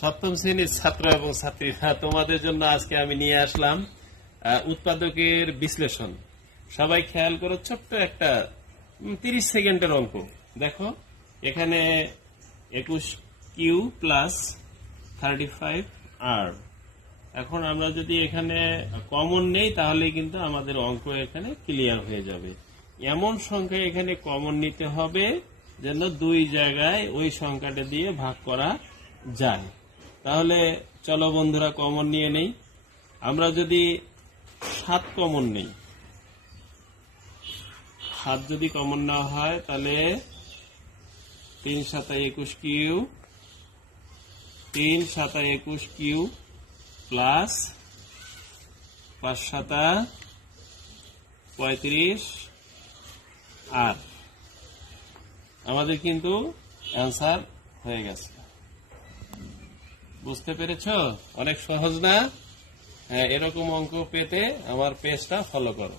সপ্তম শ্রেণীর ছাত্র এবং ছাত্রীরা, তোমাদের জন্য আজকে আমি নিয়ে আসলাম উৎপাদকের বিশ্লেষণ। সবাই খেয়াল করো, ছোট্ট একটা 30 সেকেন্ডের অঙ্ক দেখো। এখানে 21 কিউ প্লাস 35 আর। এখন আমরা যদি এখানে কমন নেই তাহলে কিন্তু আমাদের অঙ্ক এখানে ক্লিয়ার হয়ে যাবে। এমন সংখ্যা এখানে কমন নিতে হবে যেন দুই জায়গায় ওই সংখ্যাটা দিয়ে ভাগ করা যায়। তাহলে চলো বন্ধুরা কমন নিয়ে নেই। আমরা যদি 7 কমন নেই, 7 যদি কমন নেওয়া হয় তাহলে 3 7 21 কিউ, 3 7 21 কিউ প্লাস 5 7 35 আর। আমাদের কিন্তু অ্যান্সার হয়ে গেছে। বুঝতে পেরেছো? অনেক সহজ না? হ্যাঁ, এরকম অঙ্ক পেতে আমার পেজটা ফলো করো।